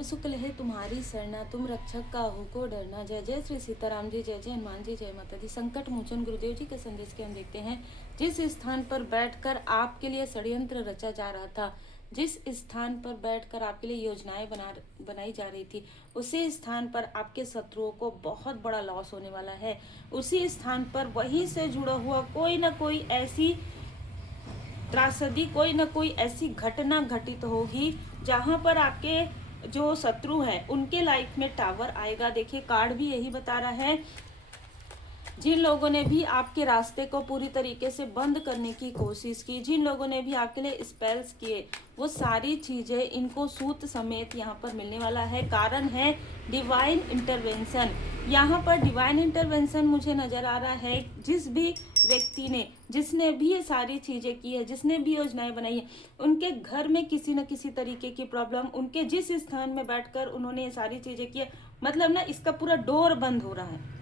सब शुक्ल है तुम्हारी सरना, तुम रक्षक का हो को डरना। जय जय श्री सीताराम जी, जय जय हनुमान जी, जय माता दी। संकट मोचन गुरुदेव जी के संदेश के हम देखते हैं। जिस स्थान पर बैठकर आपके लिए षड्यंत्र रचा जा रहा था, जिस स्थान पर बैठकर आपके लिए योजनाएं बनाई जा रही थी, उसी स्थान पर आपके शत्रुओं को बहुत बड़ा लॉस होने वाला है। उसी स्थान पर वहीं से जुड़ा हुआ कोई ना कोई ऐसी त्रासदी, कोई ना कोई ऐसी घटना घटित होगी जहां पर आपके जो शत्रु हैं उनके लाइफ में टावर आएगा। देखिए कार्ड भी यही बता रहा है, जिन लोगों ने भी आपके रास्ते को पूरी तरीके से बंद करने की कोशिश की, जिन लोगों ने भी आपके लिए स्पेल्स किए, वो सारी चीजें इनको सूत समेत यहाँ पर मिलने वाला है। कारण है डिवाइन इंटरवेंशन। यहाँ पर डिवाइन इंटरवेंशन मुझे नजर आ रहा है। जिस भी व्यक्ति ने, जिसने भी ये सारी चीजें की है, जिसने भी योजनाएं बनाई है, उनके घर में किसी न किसी तरीके की प्रॉब्लम, उनके जिस स्थान में बैठकर उन्होंने ये सारी चीजें की है, मतलब ना इसका पूरा डोर बंद हो रहा है,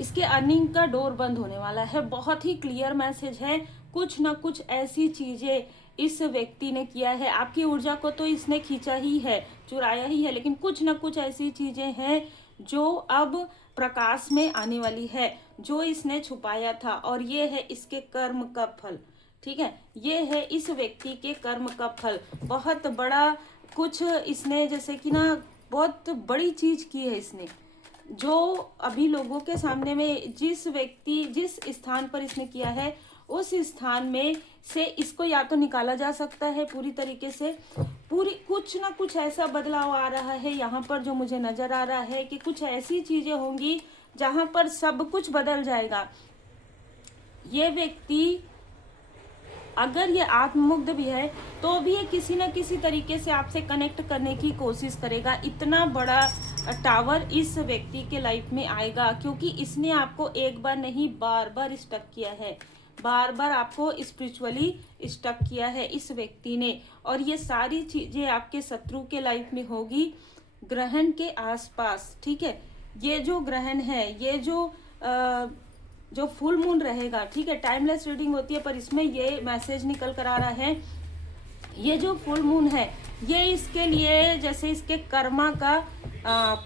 इसके अर्निंग का डोर बंद होने वाला है। बहुत ही क्लियर मैसेज है। कुछ ना कुछ ऐसी चीजें इस व्यक्ति ने किया है। आपकी ऊर्जा को तो इसने खींचा ही है, चुराया ही है, लेकिन कुछ ना कुछ ऐसी चीजें हैं जो अब प्रकाश में आने वाली है, जो इसने छुपाया था। और ये है इसके कर्म का फल। ठीक है, ये है इस व्यक्ति के कर्म का फल। बहुत बड़ा कुछ इसने, जैसे कि ना बहुत बड़ी चीज की है इसने, जो अभी लोगों के सामने में जिस व्यक्ति, जिस स्थान पर इसने किया है, उस स्थान में से इसको या तो निकाला जा सकता है पूरी तरीके से, पूरी कुछ ना कुछ ऐसा बदलाव आ रहा है यहाँ पर जो मुझे नजर आ रहा है कि कुछ ऐसी चीजें होंगी जहां पर सब कुछ बदल जाएगा। ये व्यक्ति अगर ये आत्ममुग्ध भी है तो भी ये किसी न किसी तरीके से आपसे कनेक्ट करने की कोशिश करेगा। इतना बड़ा टावर इस व्यक्ति के लाइफ में आएगा, क्योंकि इसने आपको एक बार नहीं बार बार स्टक किया है, बार बार आपको स्पिरिचुअली स्टक किया है इस व्यक्ति ने। और ये सारी चीजें आपके शत्रु के लाइफ में होगी ग्रहण के आसपास। ठीक है, ये जो ग्रहण है, ये जो फुल मून रहेगा, ठीक है, टाइमलेस रीडिंग होती है पर इसमें ये मैसेज निकल कर आ रहा है, ये जो फुल मून है ये इसके लिए जैसे इसके कर्मा का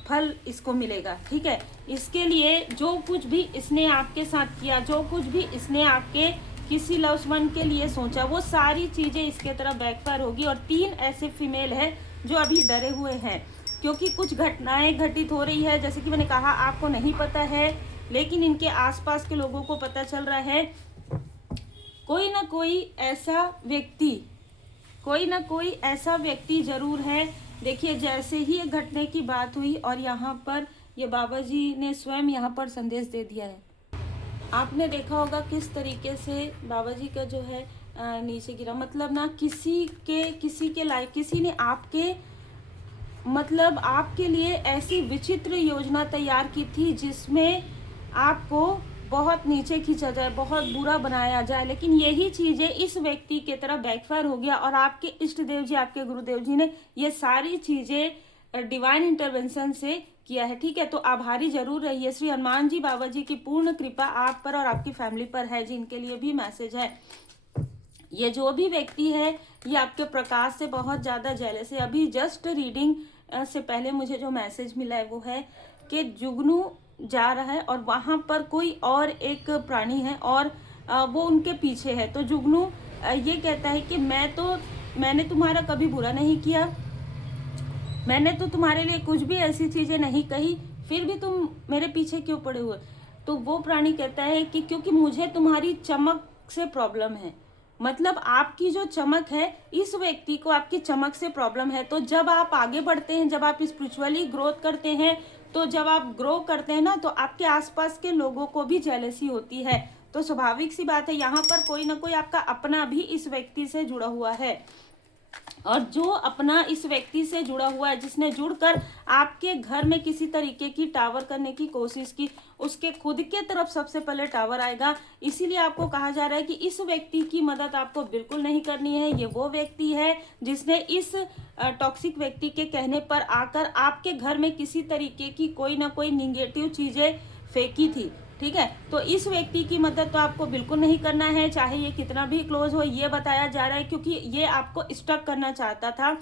फल इसको मिलेगा। ठीक है, इसके लिए जो कुछ भी इसने आपके साथ किया, जो कुछ भी इसने आपके किसी लव्ड वन के लिए सोचा, वो सारी चीजें इसके तरफ बैकफायर होगी। और 3 ऐसे फीमेल है जो अभी डरे हुए हैं, क्योंकि कुछ घटनाएं घटित हो रही है। जैसे कि मैंने कहा, आपको नहीं पता है, लेकिन इनके आसपास के लोगों को पता चल रहा है। कोई ना कोई ऐसा व्यक्ति, कोई ना कोई ऐसा व्यक्ति जरूर है। देखिए, जैसे ही ये घटने की बात हुई और यहाँ पर ये बाबा जी ने स्वयं यहाँ पर संदेश दे दिया है। आपने देखा होगा किस तरीके से बाबा जी का जो है नीचे गिरा। मतलब ना किसी के लाइफ, किसी ने आपके, मतलब आपके लिए ऐसी विचित्र योजना तैयार की थी जिसमें आपको बहुत नीचे खींचा जाए, बहुत बुरा बनाया जाए, लेकिन यही चीजें इस व्यक्ति के तरफ बैकफायर हो गया। और आपके इष्ट देव जी, आपके गुरुदेव जी ने ये सारी चीजें डिवाइन इंटरवेंशन से किया है। ठीक है, तो आभारी जरूर रहिए। श्री हनुमान जी बाबा जी की पूर्ण कृपा आप पर और आपकी फैमिली पर है जी। इनके लिए भी मैसेज है। ये जो भी व्यक्ति है ये आपके प्रकाश से बहुत ज्यादा जेलस है। अभी जस्ट रीडिंग से पहले मुझे जो मैसेज मिला है वो है कि जुगनू जा रहा है और वहां पर कोई और एक प्राणी है और वो उनके पीछे है। तो जुगनू ये कहता है कि मैंने तुम्हारा कभी बुरा नहीं किया, मैंने तो तुम्हारे लिए कुछ भी ऐसी चीजें नहीं कही, फिर भी तुम मेरे पीछे क्यों पड़े हुए। तो वो प्राणी कहता है कि क्योंकि मुझे तुम्हारी चमक से प्रॉब्लम है। मतलब आपकी जो चमक है, इस व्यक्ति को आपकी चमक से प्रॉब्लम है। तो जब आप आगे बढ़ते हैं, जब आप स्पिरिचुअली ग्रोथ करते हैं, तो जब आप ग्रो करते हैं ना, तो आपके आसपास के लोगों को भी जेलसी होती है। तो स्वाभाविक सी बात है, यहाँ पर कोई ना कोई आपका अपना भी इस व्यक्ति से जुड़ा हुआ है। और जो अपना इस व्यक्ति से जुड़ा हुआ है, जिसने जुड़कर आपके घर में किसी तरीके की टावर करने की कोशिश की, उसके खुद के तरफ सबसे पहले टावर आएगा। इसीलिए आपको कहा जा रहा है कि इस व्यक्ति की मदद आपको बिल्कुल नहीं करनी है। ये वो व्यक्ति है जिसने इस टॉक्सिक व्यक्ति के कहने पर आकर आपके घर में किसी तरीके की कोई ना कोई निगेटिव चीजें फेंकी थी। ठीक है, तो इस व्यक्ति की मदद तो आपको बिल्कुल नहीं करना है, चाहे ये कितना भी क्लोज हो। ये बताया जा रहा है क्योंकि ये आपको स्टक करना चाहता था।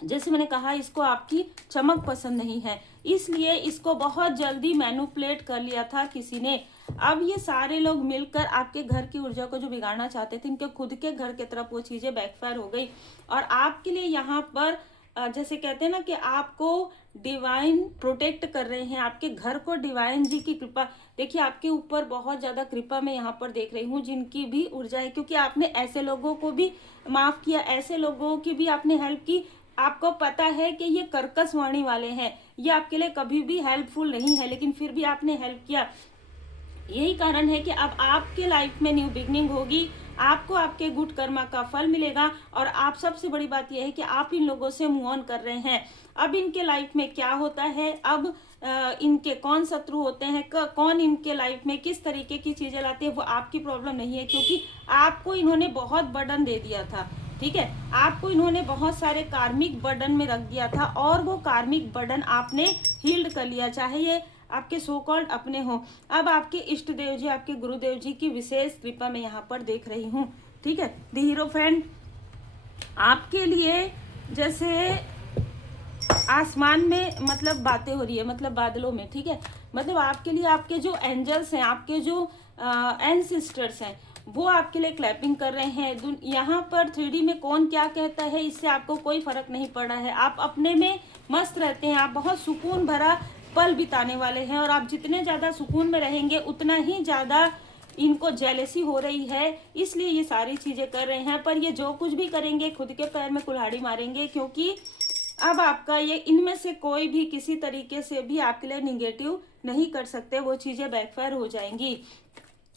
जैसे मैंने कहा, इसको आपकी चमक पसंद नहीं है, इसलिए इसको बहुत जल्दी मैनिपुलेट कर लिया था किसी ने। अब ये सारे लोग मिलकर आपके घर की ऊर्जा को जो बिगाड़ना चाहते थे, इनके खुद के घर की तरफ वो चीजें बैकफायर हो गई। और आपके लिए यहाँ पर जैसे कहते हैं ना कि आपको डिवाइन प्रोटेक्ट कर रहे हैं, आपके घर को डिवाइन जी की कृपा। देखिए, आपके ऊपर बहुत ज्यादा कृपा मैं यहाँ पर देख रही हूँ, जिनकी भी ऊर्जा है, क्योंकि आपने ऐसे लोगों को भी माफ किया, ऐसे लोगों की भी आपने हेल्प की। आपको पता है कि ये कर्कश वाणी वाले हैं, ये आपके लिए कभी भी हेल्पफुल नहीं है, लेकिन फिर भी आपने हेल्प किया। यही कारण है कि अब आपके लाइफ में न्यू बिगनिंग होगी, आपको आपके गुड कर्मा का फल मिलेगा। और आप, सबसे बड़ी बात यह है कि आप इन लोगों से मूव ऑन कर रहे हैं। अब इनके लाइफ में क्या होता है, अब इनके कौन शत्रु होते हैं, कौन इनके लाइफ में किस तरीके की चीजें लाते हैं, वो आपकी प्रॉब्लम नहीं है, क्योंकि आपको इन्होंने बहुत बर्डन दे दिया था। ठीक है, आपको इन्होंने बहुत सारे कार्मिक बर्डन में रख दिया था, और वो कार्मिक बर्डन आपने हील्ड कर लिया, चाहे ये आपके सो कॉल्ड अपने हो। अब आपके इष्ट देव जी, आपके गुरुदेव जी की विशेष कृपा मैं यहाँ पर देख रही हूँ। ठीक है, द हीरो फ्रेंड, आपके लिए जैसे आसमान में मतलब बातें हो रही है, मतलब बादलों में। ठीक है, मतलब आपके लिए आपके जो एंजल्स हैं, आपके जो एंसेस्टर्स हैं, वो आपके लिए क्लैपिंग कर रहे हैं। यहाँ पर 3D में कौन क्या कहता है, इससे आपको कोई फर्क नहीं पड़ रहा है। आप अपने में मस्त रहते हैं, आप बहुत सुकून भरा पल बिताने वाले हैं, और आप जितने ज़्यादा सुकून में रहेंगे उतना ही ज़्यादा इनको जेलसी हो रही है, इसलिए ये सारी चीज़ें कर रहे हैं। पर ये जो कुछ भी करेंगे खुद के पैर में कुल्हाड़ी मारेंगे, क्योंकि अब आपका ये, इनमें से कोई भी किसी तरीके से भी आपके लिए निगेटिव नहीं कर सकते, वो चीज़ें बैकफायर हो जाएंगी।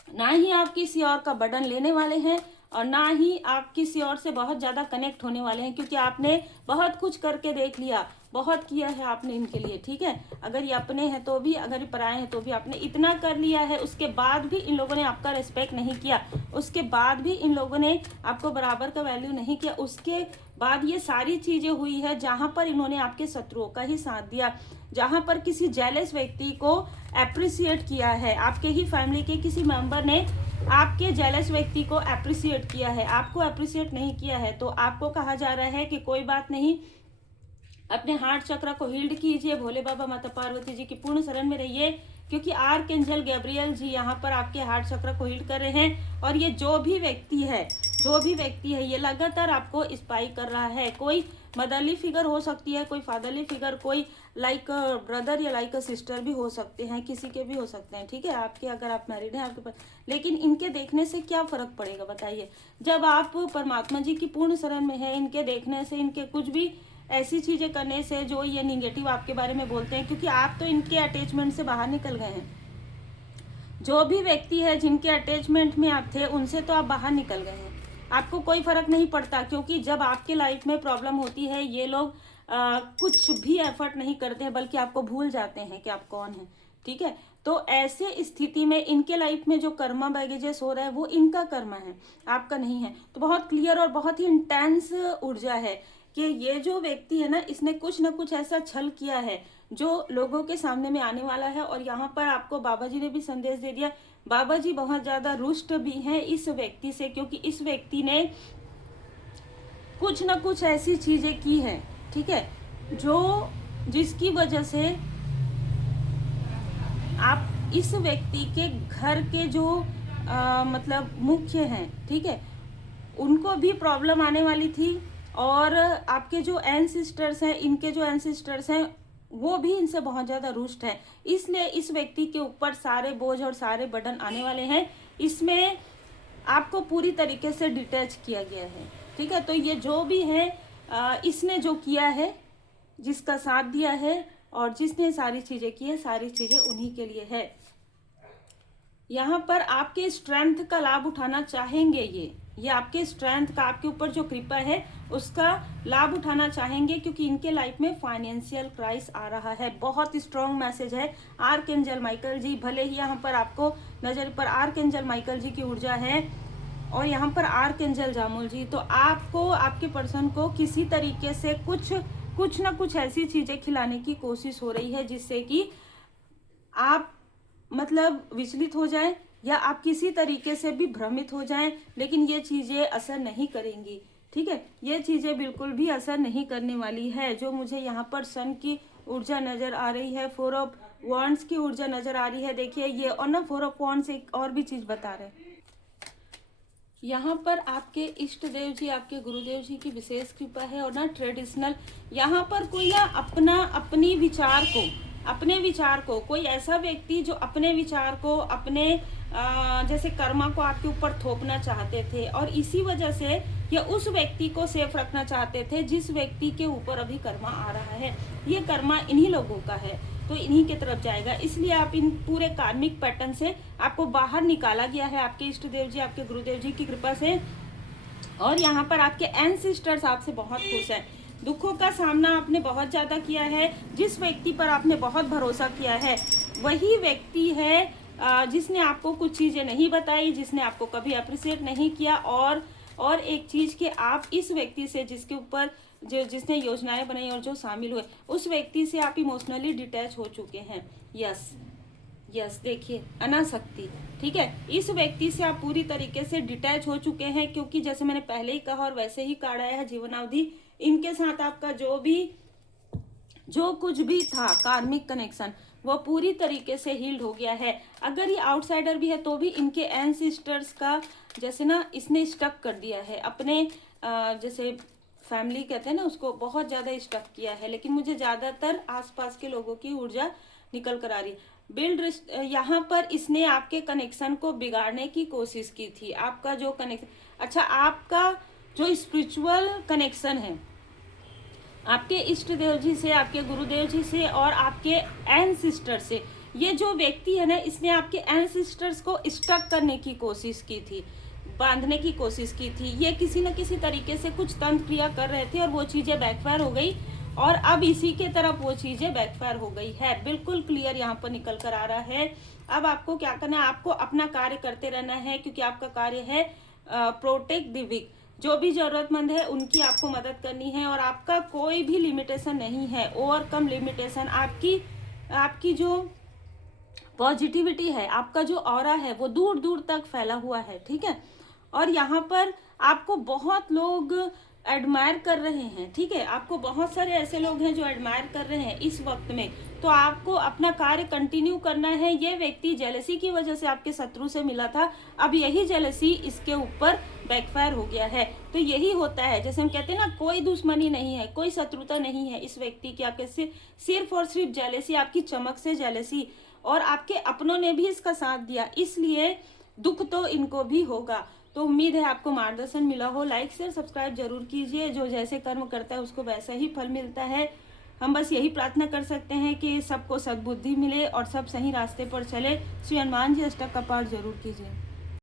ना ही आप किसी और का बर्डन लेने वाले हैं, और ना ही आप किसी और से बहुत ज़्यादा कनेक्ट होने वाले हैं, क्योंकि आपने बहुत कुछ करके देख लिया, बहुत किया है आपने इनके लिए। ठीक है, अगर ये अपने हैं तो भी, अगर ये पराए हैं तो भी, आपने इतना कर लिया है, उसके बाद भी इन लोगों ने आपका रिस्पेक्ट नहीं किया, उसके बाद भी इन लोगों ने आपको बराबर का वैल्यू नहीं किया। उसके बाद ये सारी चीज़ें हुई है जहाँ पर इन्होंने आपके शत्रुओं का ही साथ दिया, जहाँ पर किसी जेलस व्यक्ति को अप्रिसिएट किया है, आपके ही फैमिली के किसी मेंबर ने आपके जेलस व्यक्ति को अप्रिसिएट किया है, आपको अप्रिसिएट नहीं किया है। तो आपको कहा जा रहा है कि कोई बात नहीं, अपने हार्ट चक्र को हील्ड कीजिए, भोले बाबा माता पार्वती जी की पूर्ण शरण में रहिए, क्योंकि आर्कएंजल गैब्रियल जी यहाँ पर आपके हार्ट चक्र को हील्ड कर रहे हैं। और ये जो भी व्यक्ति है ये लगातार आपको स्पाई कर रहा है। कोई मदरली फिगर हो सकती है, कोई फादरली फिगर, कोई लाइक ब्रदर या लाइक सिस्टर भी हो सकते हैं, किसी के भी हो सकते हैं। ठीक है, आपके, अगर आप मैरिड हैं आपके पास, लेकिन इनके देखने से क्या फर्क पड़ेगा बताइए, जब आप परमात्मा जी की पूर्ण शरण में है, इनके देखने से, इनके कुछ भी ऐसी चीजें करने से जो ये निगेटिव आपके बारे में बोलते हैं, क्योंकि आप तो इनके अटैचमेंट से बाहर निकल गए हैं। जो भी व्यक्ति है जिनके अटैचमेंट में आप थे, उनसे तो आप बाहर निकल गए हैं, आपको कोई फर्क नहीं पड़ता, क्योंकि जब आपके लाइफ में प्रॉब्लम होती है, ये लोग कुछ भी एफर्ट नहीं करते हैं, बल्कि आपको भूल जाते हैं कि आप कौन हैं। ठीक है, तो ऐसे स्थिति में इनके लाइफ में जो कर्मा बैगेजेस हो रहा है, वो इनका कर्मा है, आपका नहीं है। तो बहुत क्लियर और बहुत ही इंटेंस ऊर्जा है कि ये जो व्यक्ति है ना, इसने कुछ ना कुछ ऐसा छल किया है जो लोगों के सामने में आने वाला है। और यहाँ पर आपको बाबा जी ने भी संदेश दे दिया, बाबा जी बहुत ज्यादा रुष्ट भी हैं इस व्यक्ति से, क्योंकि इस व्यक्ति ने कुछ ना कुछ ऐसी चीजें की हैं, ठीक है, जो जिसकी वजह से आप इस व्यक्ति के घर के जो मतलब मुख्य हैं, ठीक है, उनको भी प्रॉब्लम आने वाली थी। और आपके जो एंसेस्टर्स हैं, इनके जो एंसेस्टर्स हैं, वो भी इनसे बहुत ज़्यादा रुष्ट है, इसलिए इस व्यक्ति के ऊपर सारे बोझ और सारे बर्डन आने वाले हैं। इसमें आपको पूरी तरीके से डिटैच किया गया है। ठीक है, तो ये जो भी है, इसने जो किया है, जिसका साथ दिया है और जिसने सारी चीज़ें की है, सारी चीज़ें उन्हीं के लिए है। यहाँ पर आपके स्ट्रेंथ का लाभ उठाना चाहेंगे, ये आपके स्ट्रेंथ का, आपके ऊपर जो कृपा है उसका लाभ उठाना चाहेंगे, क्योंकि इनके लाइफ में फाइनेंशियल क्राइसिस आ रहा है। बहुत स्ट्रॉन्ग मैसेज है आर्कएंजल माइकल जी, भले ही यहाँ पर आपको नजर पर आर्कएंजल माइकल जी की ऊर्जा है और यहाँ पर आर्कएंजल जामुल जी, तो आपको, आपके पर्सन को किसी तरीके से कुछ ना कुछ ऐसी चीजें खिलाने की कोशिश हो रही है जिससे कि आप मतलब विचलित हो जाएं, या आप किसी तरीके से भी भ्रमित हो जाएं, लेकिन ये चीजें असर नहीं करेंगी, ठीक है, ये चीज़ें बिल्कुल भी असर नहीं करने वाली है। जो मुझे यहाँ पर सन की ऊर्जा नज़र आ रही है, 4 ऑफ वॉन्ड्स की ऊर्जा नज़र आ रही है, देखिए ये, और ना 4 ऑफ वॉन्ड्स एक और भी चीज़ बता रहे हैं, यहाँ पर आपके इष्ट देव जी, आपके गुरुदेव जी की विशेष कृपा है। और ना ट्रेडिशनल, यहाँ पर कोई ना अपने विचार को कोई ऐसा व्यक्ति जो अपने विचार को, अपने जैसे कर्मा को आपके ऊपर थोपना चाहते थे, और इसी वजह से या उस व्यक्ति को सेफ रखना चाहते थे जिस व्यक्ति के ऊपर अभी कर्मा आ रहा है। ये कर्मा इन्हीं लोगों का है, तो इन्हीं की तरफ जाएगा। इसलिए आप इन पूरे कार्मिक पैटर्न से आपको बाहर निकाला गया है आपके इष्ट देव जी, आपके गुरुदेव जी की कृपा से। और यहाँ पर आपके एंसेस्टर्स आपसे बहुत खुश हैं। दुखों का सामना आपने बहुत ज़्यादा किया है। जिस व्यक्ति पर आपने बहुत भरोसा किया है वही व्यक्ति है जिसने आपको कुछ चीज़ें नहीं बताई, जिसने आपको कभी अप्रिशिएट नहीं किया। और एक चीज़ कि आप इस व्यक्ति से, जिसके ऊपर जिसने योजनाएं बनाई और जो शामिल हुए, उस व्यक्ति से आप इमोशनली डिटैच हो चुके हैं। यस देखिए, अनासक्ति, ठीक है, इस व्यक्ति से आप पूरी तरीके से डिटैच हो चुके हैं, क्योंकि जैसे मैंने पहले ही कहा और वैसे ही कार्ड आया है जीवनावधि, इनके साथ आपका जो कुछ भी था कार्मिक कनेक्शन वो पूरी तरीके से हील्ड हो गया है। अगर ये आउटसाइडर भी है तो भी इनके एंसेस्टर्स का जैसे ना इसने स्टक कर दिया है अपने जैसे फैमिली कहते हैं ना, उसको बहुत ज़्यादा स्टक किया है। लेकिन मुझे ज़्यादातर आसपास के लोगों की ऊर्जा निकल कर आ रही है। बिल्ड, यहाँ पर इसने आपके कनेक्शन को बिगाड़ने की कोशिश की थी। आपका जो कनेक्शन, अच्छा, आपका जो स्पिरिचुअल कनेक्शन है आपके इष्ट देव जी से, आपके गुरुदेव जी से और आपके एंसेस्टर से, ये जो व्यक्ति है ना, इसने आपके एंसेस्टर्स को स्टक करने की कोशिश की थी, बांधने की कोशिश की थी। ये किसी न किसी तरीके से कुछ तंत्र क्रिया कर रहे थे और वो चीज़ें बैकफायर हो गई, और अब इसी के तरफ वो चीज़ें बैकफायर हो गई है। बिल्कुल क्लियर यहाँ पर निकल कर आ रहा है। अब आपको क्या करना है, आपको अपना कार्य करते रहना है, क्योंकि आपका कार्य है प्रोटेक्ट द वीक। जो भी जरूरतमंद है उनकी आपको मदद करनी है, और आपका कोई भी लिमिटेशन नहीं है। ओवरकम लिमिटेशन, आपकी जो पॉजिटिविटी है, आपका जो ऑरा है वो दूर दूर तक फैला हुआ है, ठीक है। और यहाँ पर आपको बहुत लोग एडमायर कर रहे हैं, ठीक है, आपको बहुत सारे ऐसे लोग हैं जो एडमायर कर रहे हैं इस वक्त में। तो आपको अपना कार्य कंटिन्यू करना है। ये व्यक्ति जेलसी की वजह से आपके शत्रु से मिला था, अब यही जेलसी इसके ऊपर बैकफायर हो गया है। तो यही होता है, जैसे हम कहते हैं ना, कोई दुश्मनी नहीं है, कोई शत्रुता नहीं है इस व्यक्ति की आपके से, सिर्फ और सिर्फ जेलसी, आपकी चमक से जेलसी। और आपके अपनों ने भी इसका साथ दिया, इसलिए दुख तो इनको भी होगा। तो उम्मीद है आपको मार्गदर्शन मिला हो। लाइक शेयर सब्सक्राइब जरूर कीजिए। जो जैसे कर्म करता है उसको वैसा ही फल मिलता है। हम बस यही प्रार्थना कर सकते हैं कि सबको सद्बुद्धि मिले और सब सही रास्ते पर चले। श्री हनुमान जी अष्टक का पाठ जरूर कीजिए।